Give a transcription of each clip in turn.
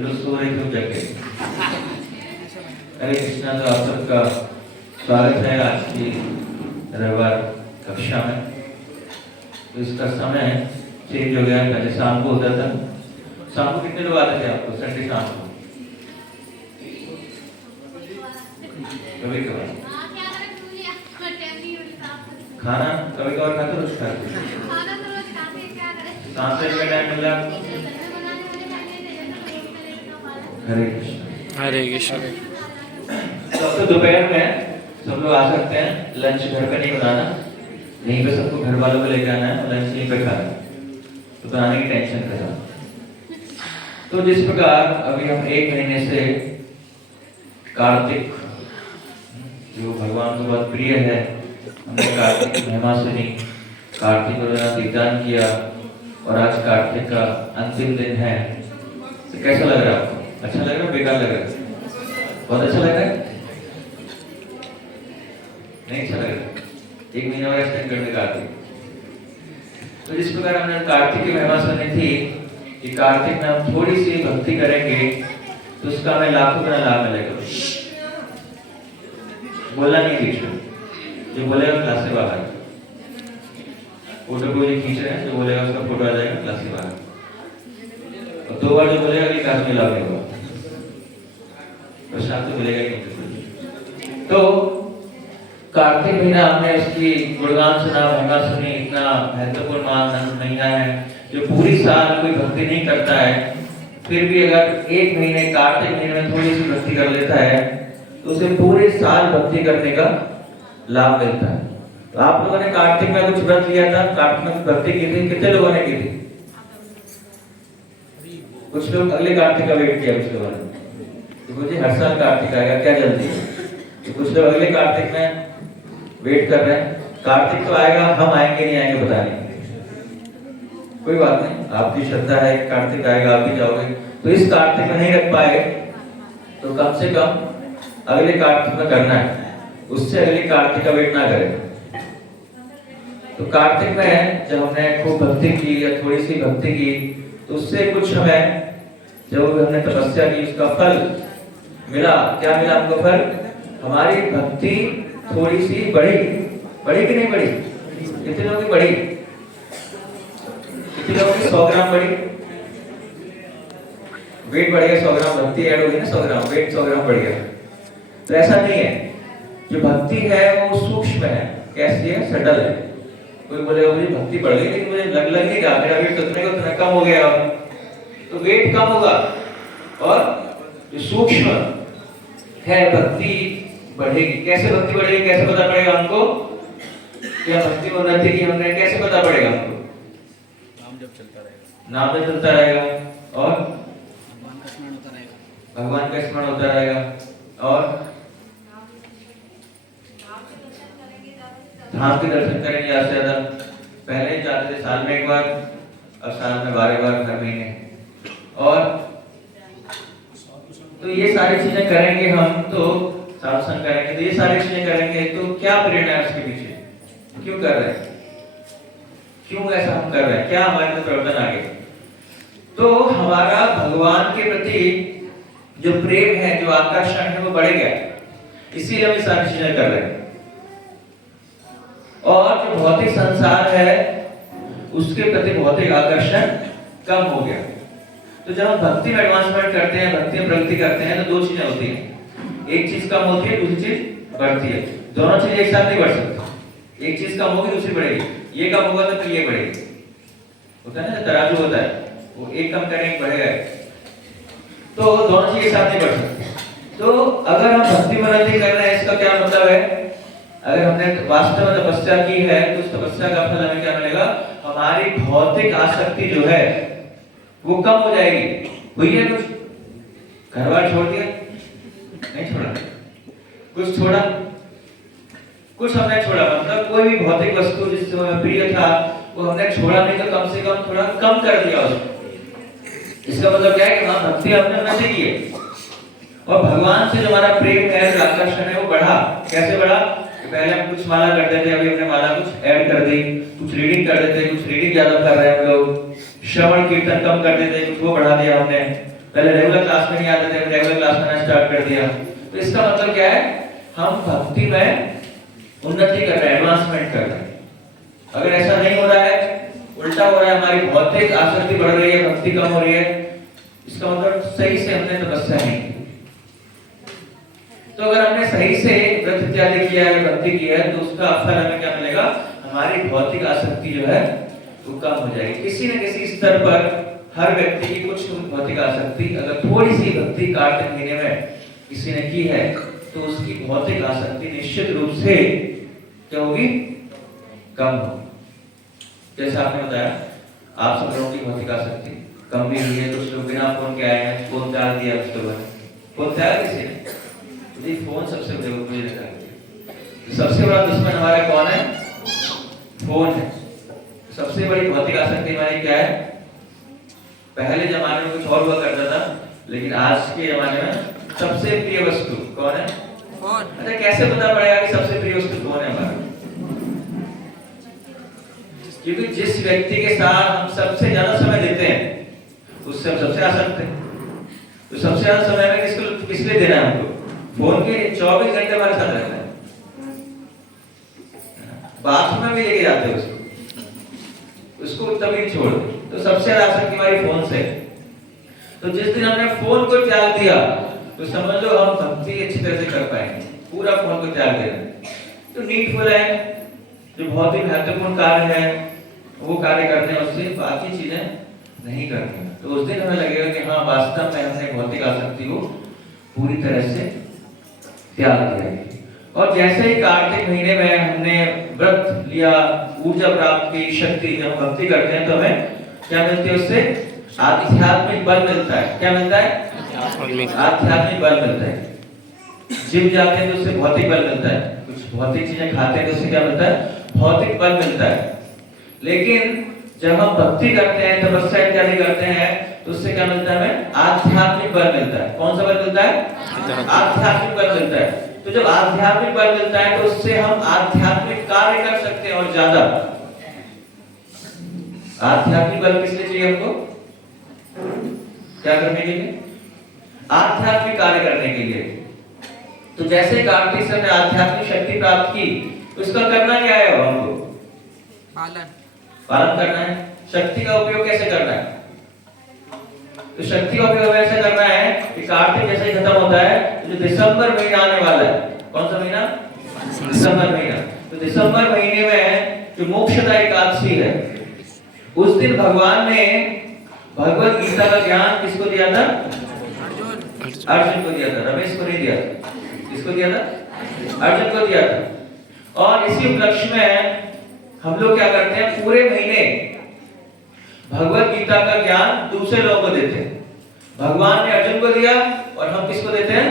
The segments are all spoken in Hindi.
लोग सो रहे थे जगह। हरे कृष्णा। तो आप सबका स्वागत है आज की रविवार कक्षा में। तो इसका समय चेंज हो गया। पहले शाम को होता था। शाम को कितने लोग आते थे आपको संडे शाम को? कभी कभार खाना कभी कभार खाते, रोज खाते? सांस लेने का टाइम मिला? हरे कृष्ण। हरे कृष्ण। तो अब तो दोपहर में सब लोग आ सकते हैं। लंच घर पे नहीं बनाना, यहीं पे सबको घर वालों को लेकर आना है और लंच यहीं पे खाना है। तो बनाने की टेंशन करो। तो जिस प्रकार अभी हम 1 महीने से कार्तिक, जो भगवान को बहुत प्रिय है, हमने कार्तिक की महिमा सुनी, कार्तिक का दीपदान किया और आज कार्तिक का अंतिम दिन है। तो कैसा लग रहा है आपको? अच्छा लग रहा है, बेकार लग रहा है? बहुत अच्छा लग रहा है? नहीं अच्छा लग रहा है? 1 महीना और एक्सटेंड करने कार्तिक। तो जिस प्रकार हमने कार्तिक की महिमा सुनी थी कि कार्तिक में हम थोड़ी सी भक्ति करेंगे तो उसका हमें लाखों गुना लाभ मिलेगा। बोलना नहीं बीच में, जो बोलेगा क्लास से बाहर। फोटो को जो खींच रहे हैं, जो बोलेगा उसका फोटो आ जाएगा क्लास से बाहर। और 2 बार जो बोलेगा कि क्लास में लाभ नहीं होगा, प्रसाद तो मिलेगा ही नहीं। तो कार्तिक महीना हमने उसकी गुणगान सुना, महिमा सुनी। इतना महत्वपूर्ण महीना है जो पूरी साल कोई भक्ति नहीं करता है, फिर भी अगर 1 महीने कार्तिक महीने में थोड़ी सी भक्ति कर लेता है तो उसे पूरे साल भक्ति करने का लाभ मिलता है। तो आप लोगों ने कार्तिक में कुछ व्रत लिया था, कार्तिक में भक्ति की थी? कितने लोगों ने की थी? कुछ लोग अगले कार्तिक का वेट किया, कुछ लोगों ने तो मुझे हर साल कार्तिक आएगा, क्या जल्दी है? तो कुछ लोग अगले कार्तिक में वेट कर रहे हैं। कार्तिक तो आएगा, हम आएंगे नहीं आएंगे पता नहीं, कोई बात नहीं। आपकी श्रद्धा है, कार्तिक आएगा, आप भी जाओगे। तो इस कार्तिक में नहीं रख पाए तो कम से कम अगले कार्तिक में करना है, उससे अगले कार्तिक का वेट ना करें। तो कार्तिक में जब हमने खूब भक्ति की या थोड़ी सी भक्ति की तो उससे कुछ हमें, जब हमने तपस्या की उसका फल मिला। क्या मिला हमको फल? हमारी भक्ति थोड़ी सी बढ़ी। बढ़ी कि नहीं बढ़ी? कितने लोगों की बढ़ी? कितने लोगों की? 100 ग्राम बढ़ी। वेट बढ़ गया 100 ग्राम, भक्ति ऐड हो गई ना 100 ग्राम, वेट 100 ग्राम बढ़ गया। तो ऐसा नहीं है, जो भक्ति है वो सूक्ष्म है। कैसी है? सटल है। कोई बोलेगा मुझे भक्ति बढ़ गई लेकिन मुझे लग नहीं रहा, मेरा वेट उतने को उतना कम हो गया। तो वेट कम होगा और जो सूक्ष्म है भक्ति बढ़ेगी। कैसे भक्ति बढ़ेगी? कैसे पता पड़ेगा हमको? क्या भक्ति उन्नति की हमने कैसे पता पड़ेगा हमको? नाम जब चलता रहेगा, नाम जब चलता रहेगा और भगवान का स्मरण होता रहेगा, भगवान का स्मरण होता रहेगा और धाम के दर्शन करेंगे ज्यादा से ज्यादा। पहले जाते थे साल में 1 बार, अब साल में 12 बार, हर महीने। और तो ये सारी चीजें करेंगे हम, तो साधु संग करेंगे, तो ये सारी चीजें करेंगे तो क्या प्रेरणा है उसके पीछे? क्यों कर रहे हैं? क्यों ऐसा हम कर रहे हैं? क्या हमारे में परिवर्तन आ गया? तो हमारा भगवान के प्रति जो प्रेम है, जो आकर्षण है वो बढ़ गया, इसीलिए हम ये सारी चीजें कर रहे हैं। और जो भौतिक संसार है उसके प्रति भौतिक आकर्षण कम हो गया। तो जब हम भक्ति में एडवांसमेंट करते हैं, भक्ति में प्रगति करते हैं, तो 2 चीजें होती हैं। एक चीज कम होती है, दूसरी चीज बढ़ती है। दोनों चीजें एक साथ नहीं बढ़ सकती। एक चीज कम होगी, दूसरी बढ़ेगी। ये कम होगा तो फिर ये बढ़ेगी। होता है ना, तराजू होता है, वो एक कम करें एक बढ़ेगा। तो दोनों चीजें एक साथ नहीं बढ़ सकती। तो अगर हम भक्ति में वृद्धि कर रहे हैं, इसका क्या मतलब है? अगर हमने वास्तव में तपस्या की है तो उस तपस्या का फल हमें क्या मिलेगा? हमारी भौतिक आसक्ति जो है वो कम हो जाएगी। हुई है कुछ? घर बार छोड़ दिया? नहीं छोड़ा। कुछ छोड़ा? कुछ हमने छोड़ा। मतलब कोई भी भौतिक वस्तु जिससे हमें प्रिय था वो हमने छोड़ा नहीं, तो कम से कम थोड़ा कम कर दिया उसको। इसका मतलब क्या है कि हाँ, भक्ति हमने वैसे की है और भगवान से जो हमारा प्रेम है, जो आकर्षण है वो बढ़ा। कैसे बढ़ा? पहले हम कुछ माला करते थे, अभी हमने माला कुछ ऐड कर दी। कुछ रीडिंग कर देते, कुछ रीडिंग ज्यादा कर रहे हैं हम लोग। श्रवण कीर्तन कम कर देते, कुछ वो बढ़ा दिया हमने। पहले रेगुलर क्लास में नहीं आते थे, रेगुलर क्लास में आना स्टार्ट कर दिया। तो इसका मतलब क्या है, हम भक्ति में उन्नति कर रहे हैं, एडवांसमेंट कर रहे हैं। अगर ऐसा नहीं हो रहा है, उल्टा हो रहा है, हमारी भौतिक आसक्ति बढ़ रही है, भक्ति कम हो रही है, इसका मतलब सही से हमने तपस्या नहीं की। तो अगर हमने सही से व्रत इत्यादि किया है, भक्ति की है, तो उसका फल हमें क्या मिलेगा, हमारी भौतिक आसक्ति जो है वो कम हो जाएगी। किसी न किसी स्तर पर हर व्यक्ति की कुछ भौतिक आसक्ति, अगर थोड़ी सी भक्ति कार्तिक महीने में किसी ने की है, तो उसकी भौतिक आसक्ति निश्चित रूप से क्या होगी, कम होगी। जैसे आपने बताया, आप सब लोगों की भौतिक आसक्ति कम भी हुई है। कुछ लोग बिना फोन के आए हैं, फोन डाल दिया उसके बाद, फोन डाल किसी ने, मुझे फोन सबसे बड़े मुझे लगा सबसे बड़ा दुश्मन हमारा कौन है, फोन है। सबसे बड़ी भौतिक आसक्ति हमारी क्या है, पहले जमाने में कुछ और हुआ करता था, लेकिन आज के जमाने में सबसे प्रिय वस्तु कौन है, फोन। अच्छा, कैसे पता पड़ेगा कि सबसे प्रिय वस्तु कौन है हमारा? क्योंकि जिस व्यक्ति के साथ हम सबसे ज्यादा समय देते हैं, उससे हम सबसे आसक्त हैं। तो सबसे ज्यादा समय में किस लिए देना है हमको, फोन के 24 घंटे हमारे साथ रहना है। बाथरूम में भी लेके जाते हैं उसको तभी छोड़ दे। तो सबसे ज्यादा आसक्ति हमारी फोन से। तो जिस दिन हमने फोन को त्याग दिया, तो समझ लो हम भक्ति अच्छी तरह से कर पाएंगे। पूरा फोन को त्याग देना तो नीडफुल है, जो बहुत ही महत्वपूर्ण कार्य है वो कार्य करने हैं, उससे बाकी चीजें नहीं करनी। तो उस दिन हमें लगेगा कि हाँ, वास्तव में हमने भौतिक आसक्ति को पूरी तरह से त्याग दिया है। और जैसे ही कार्तिक महीने में हमने व्रत लिया, ऊर्जा प्राप्त की, शक्ति, जब भक्ति करते हैं तो हमें क्या मिलती है, उससे आध्यात्मिक बल मिलता है। क्या मिलता है, आध्यात्मिक बल मिलता है। जिम जाते हैं तो उससे भौतिक बल मिलता है, कुछ भौतिक चीजें खाते हैं तो उससे क्या मिलता है, भौतिक बल मिलता है। लेकिन जब हम भक्ति करते हैं, तपस्या इत्यादि करते हैं, तो उससे क्या मिलता है, हमें आध्यात्मिक बल मिलता है। कौन सा बल मिलता है, आध्यात्मिक बल मिलता है। तो जब आध्यात्मिक बल मिलता है तो उससे हम आध्यात्मिक कार्य कर सकते हैं और ज्यादा। आध्यात्मिक बल किस लिए चाहिए हमको, क्या करने के लिए, आध्यात्मिक कार्य करने के लिए। तो जैसे कार्तिक से हमने आध्यात्मिक शक्ति प्राप्त की, तो इसका करना क्या है, हमको पालन करना है। शक्ति का उपयोग कैसे करना है, तो शक्ति का उपयोग ऐसे करना है कि कार्तिक जैसे ही खत्म होता है, तो जो दिसंबर महीना आने वाला है, कौन सा महीना, दिसंबर महीना। तो दिसंबर महीने में जो मोक्षदा एकादशी है, उस दिन भगवान ने भगवत गीता का ज्ञान किसको दिया था, अर्जुन को दिया था, रमेश को नहीं दिया था। किसको दिया था, अर्जुन को दिया था। और इसी उपलक्ष्य में हम लोग क्या करते हैं, पूरे महीने भगवत गीता का ज्ञान दूसरे लोगों को देते हैं। भगवान ने अर्जुन को दिया और हम किसको देते हैं,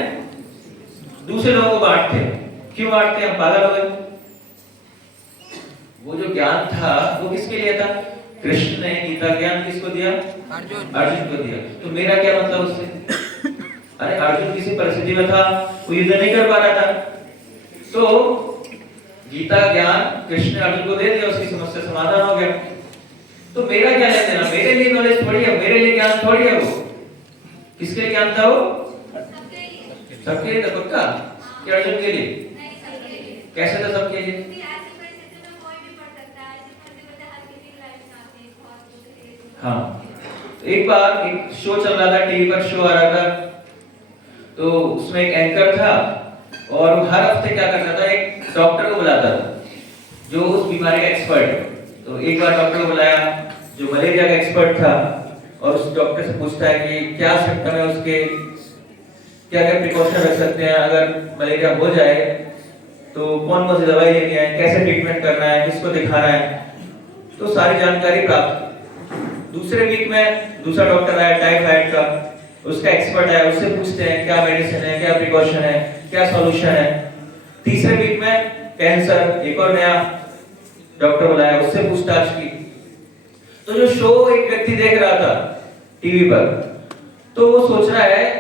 दूसरे लोगों को बांटते हैं। क्यों बांटते हैं, हम पागल हो गए। वो जो ज्ञान था वो किसके लिए था, कृष्ण ने गीता ज्ञान किसको दिया, अर्जुन को दिया। तो मेरा क्या मतलब उससे, अरे अर्जुन किसी परिस्थिति में था, वो युद्ध नहीं कर पा रहा था, तो गीता ज्ञान कृष्ण ने अर्जुन को दे दिया, उसकी समस्या समाधान हो गया। तो मेरा क्या लेना देना, मेरे लिए नॉलेज थोड़ी है, मेरे लिए ज्ञान थोड़ी है। वो किसके लिए ज्ञान था, वो सबके लिए था। पक्का कि अर्जुन के लिए, कैसे था सबके लिए, हाँ। एक बार एक शो चल रहा था, टीवी पर शो आ रहा था, तो उसमें एक एंकर था और हर हफ्ते क्या करता था, एक डॉक्टर को बुलाता था जो उस बीमारी का एक्सपर्ट है। तो एक बार डॉक्टर को बुलाया जो मलेरिया का एक्सपर्ट था, और उस डॉक्टर से पूछता है कि क्या सिम्टम है उसके, क्या क्या प्रिकॉशन रख सकते हैं, अगर मलेरिया हो जाए तो कौन कौन सी दवाई लेनी है, कैसे ट्रीटमेंट करना है, किसको दिखाना है, तो सारी जानकारी प्राप्त। दूसरे वीक में दूसरा डॉक्टर आया टाइफाइड का, उसका एक्सपर्ट है, उससे पूछते हैं क्या मेडिसिन है, क्या प्रिकॉशन है, क्या सॉल्यूशन है। तीसरे वीक में कैंसर, एक और नया डॉक्टर बुलाया, उससे पूछताछ की। तो जो शो एक व्यक्ति देख रहा था टीवी पर, तो वो सोच रहा है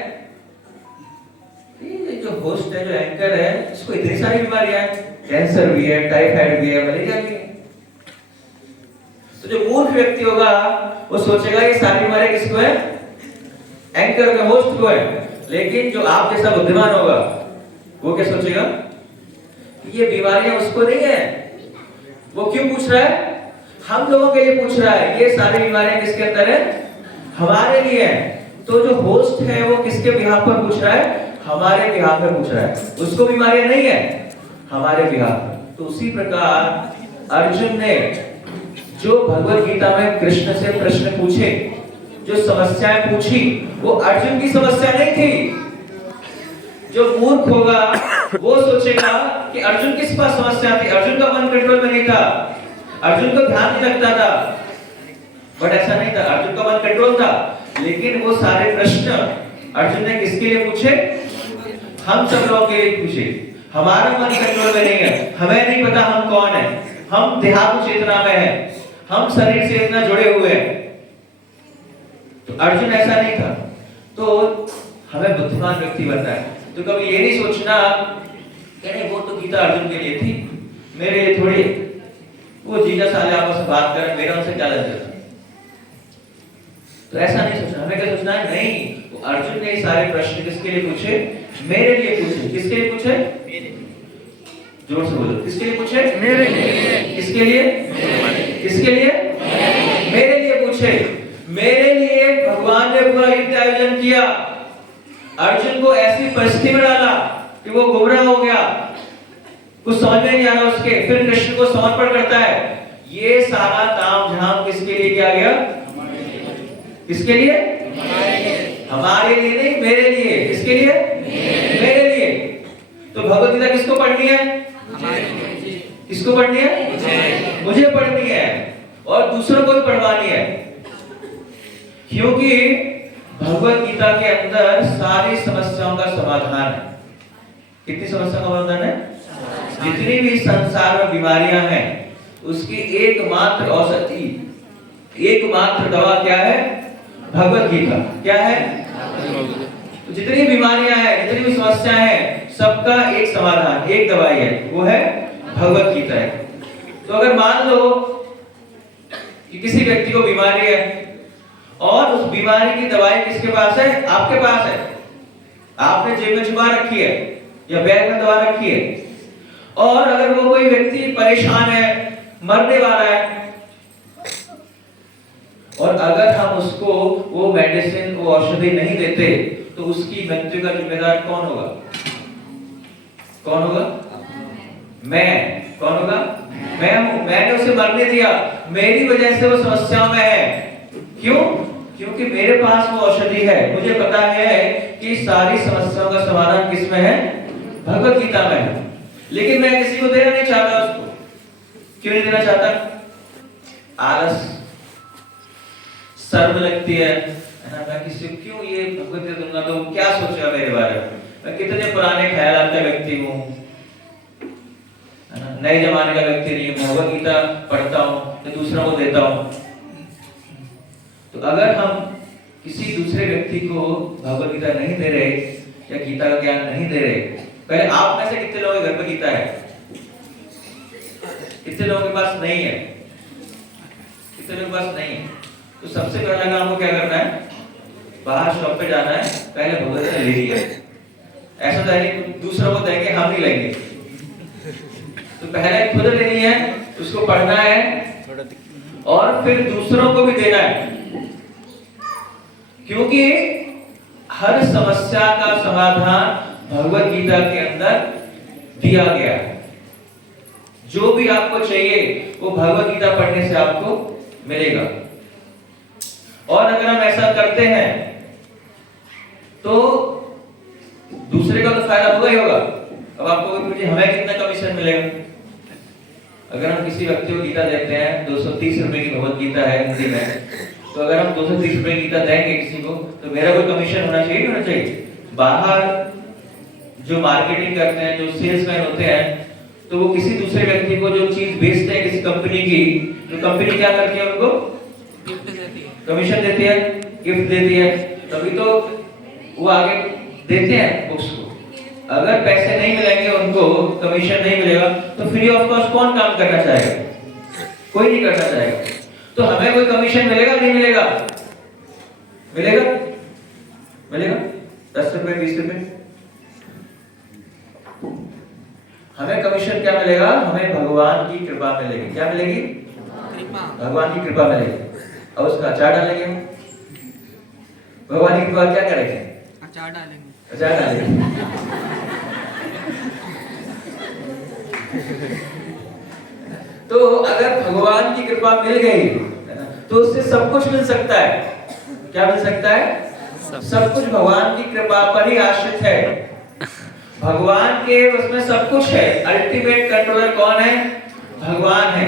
ये जो होस्ट है, जो एंकर है, इसको इतनी सारी बीमारियां हैं, कैंसर भी है, टाइफाइड भी है, मलेरिया भी है। तो जो मूर्ख व्यक्ति होगा वो सोचेगा ये सारी बीमारियां किसको है, एंकर में होस्ट को है, लेकिन जो आप जैसा बुद्धिमान होगा वो क्या सोचेगा, ये बीमारियां उसको नहीं है। वो क्यों पूछ रहा है? हम लोगों के लिए पूछ रहा है। ये सारी बीमारियां किसके अंदर है? हमारे लिए है। तो जो होस्ट है वो किसके बिहाफ पर पूछ रहा है? हमारे बिहाफ पर पूछ रहा है। उसको बीमारियां नहीं है, हमारे बिहाफ पर। तो उसी प्रकार अर्जुन ने जो भगवत गीता में कृष्ण से प्रश्न पूछे, जो समस्याएं पूछी, वो अर्जुन की समस्या नहीं थी। जो मूर्ख होगा वो सोचेगा कि अर्जुन किस पास समस्या थी, अर्जुन का मन कंट्रोल में नहीं था, अर्जुन को ध्यान नहीं लगता था। बट ऐसा नहीं था, अर्जुन का मन कंट्रोल था, लेकिन वो सारे प्रश्न अर्जुन ने किसके लिए पूछे? हम सब लोगों के लिए पूछे। हमारा मन कंट्रोल में नहीं है, हमें नहीं पता हम कौन है, हम देहात्म चेतना में है, हम शरीर से इतना जुड़े हुए हैं। तो अर्जुन ऐसा नहीं था। तो हमें बुद्धिमान व्यक्ति बनना है। तो कभी ये नहीं सोचना कि नहीं वो तो गीता अर्जुन के लिए थी, मेरे लिए थोड़ी। वो जीजा साले आपस में बात करें, मेरा उनसे क्या लग जाता। तो ऐसा नहीं सोचना। हमें क्या सोचना है? नहीं, वो अर्जुन ने सारे प्रश्न किसके लिए पूछे? मेरे लिए पूछे। किसके लिए पूछे? जोर से बोलो, किसके लिए पूछे? मेरे लिए। किसके लिए? किसके लिए? मेरे लिए पूछे। मेरे लिए भगवान ने पूरा युद्ध आयोजन किया, अर्जुन को ऐसी परिस्थिति में डाला कि वो गुमराह हो गया, कुछ समझ में नहीं आ रहा उसके, फिर कृष्ण को समर्पण करता है। ये सारा तामझाम किसके लिए किया गया? किसके लिए? हमारे लिए नहीं, मेरे लिए। किसके लिए? मेरे लिए। तो भगवत गीता किसको पढ़नी है? किसको पढ़नी है? मुझे पढ़नी है और दूसरों को भी पढ़वानी है। क्योंकि भगवत गीता के अंदर सारी समस्याओं का समाधान है। कितनी समस्या का समाधान है? जितनी भी संसार में बीमारियां हैं उसकी एकमात्र औषधि, एकमात्र दवा क्या है? भगवत गीता। क्या है? तो जितनी बीमारियां हैं, जितनी भी समस्याएं हैं, सबका एक समाधान, एक दवाई है, वो है भगवत गीता है। तो अगर मान लो कि किसी व्यक्ति को बीमारी है और उस बीमारी की दवाई किसके पास है? आपके पास है। आपने जेब में छुपा रखी है या बैग में दवा रखी है। और अगर वो कोई व्यक्ति परेशान है, मरने वाला है, और अगर हम उसको वो मेडिसिन, वो औषधि नहीं देते तो उसकी मृत्यु का जिम्मेदार कौन होगा? कौन होगा? मैं। कौन होगा? मैं हूं। मैंने उसे मरने दिया, मेरी वजह से वो समस्याओं में है। क्यों? क्योंकि मेरे पास वो औषधि है। मुझे पता है कि सारी समस्याओं का समाधान किसमें है? भगवत गीता में है। लेकिन मैं किसी को देना नहीं चाहता उसको। क्यों नहीं देना चाहता? आलस, शर्म लगती है ना। मैं किसी को क्यों ये भगवत गीता दूंगा तो क्या सोचेगा मेरे बारे में? मैं कितने पुराने ख्यालात का व्यक्ति हूँ, है ना, नए जमाने का व्यक्ति नहीं हूँ। भगवत गीता पढ़ता हूँ तो दूसरों को देता हूँ। तो अगर हम किसी दूसरे व्यक्ति को भगवत गीता नहीं दे रहे या गीता का ज्ञान नहीं दे रहे, पहले आप में से कितने लोगों के घर पे गीता है? कितने लोगों के पास नहीं है? कितने लोगों के पास नहीं है? तो सबसे पहला काम आपको क्या करना है? बाहर शॉप पे जाना है, पहले भगवत गीता ले लिया। ऐसा तो नहीं दूसरों को देंगे, हम नहीं लेंगे। तो पहले खुद लेनी है, उसको पढ़ना है और फिर दूसरों को भी देना है। क्योंकि हर समस्या का समाधान भगवत गीता के अंदर दिया गया है। जो भी आपको चाहिए वो भगवत गीता पढ़ने से आपको मिलेगा। और अगर हम ऐसा करते हैं तो दूसरे का तो फायदा होगा ही होगा। अब आपको मुझे हमें कितना कमीशन मिलेगा? अगर हम किसी व्यक्ति को गीता देते हैं, 230 रुपए की भगवत गीता है हिंदी में, तो अगर हम 230 रुपए की गीता देंगे किसी को तो मेरा कोई कमीशन होना चाहिए? होना चाहिए। बाहर जो मार्केटिंग करते हैं, जो सेल्समैन होते हैं, तो वो किसी दूसरे व्यक्ति को जो चीज बेचते हैं किसी कंपनी की, तो कंपनी क्या करती है? उनको कमीशन देती है, गिफ्ट देती है, तभी तो वो आगे देते हैं बुक्स को। अगर पैसे नहीं मिलेंगे, उनको कमीशन नहीं मिलेगा, तो फ्री ऑफ कॉस्ट कौन काम करना चाहेगा? कोई नहीं करना चाहेगा। तो हमें कोई कमीशन मिलेगा नहीं मिलेगा? मिलेगा। मिलेगा 10 रुपए 20 रुपए। हमें कमीशन क्या मिलेगा? हमें भगवान की कृपा मिलेगी। क्या मिलेगी? कृपा। भगवान की कृपा मिलेगी। अब उसका अचार डालेंगे हम। भगवान की कृपा क्या करेंगे? अचार डालेंगे। अचार डालेंगे। तो अगर भगवान की कृपा मिल गई तो उससे सब कुछ मिल सकता है। क्या मिल सकता है? सब कुछ भगवान की कृपा पर ही आश्रित है। भगवान के उसमें सब कुछ है। अल्टीमेट कंट्रोलर कौन है? भगवान है।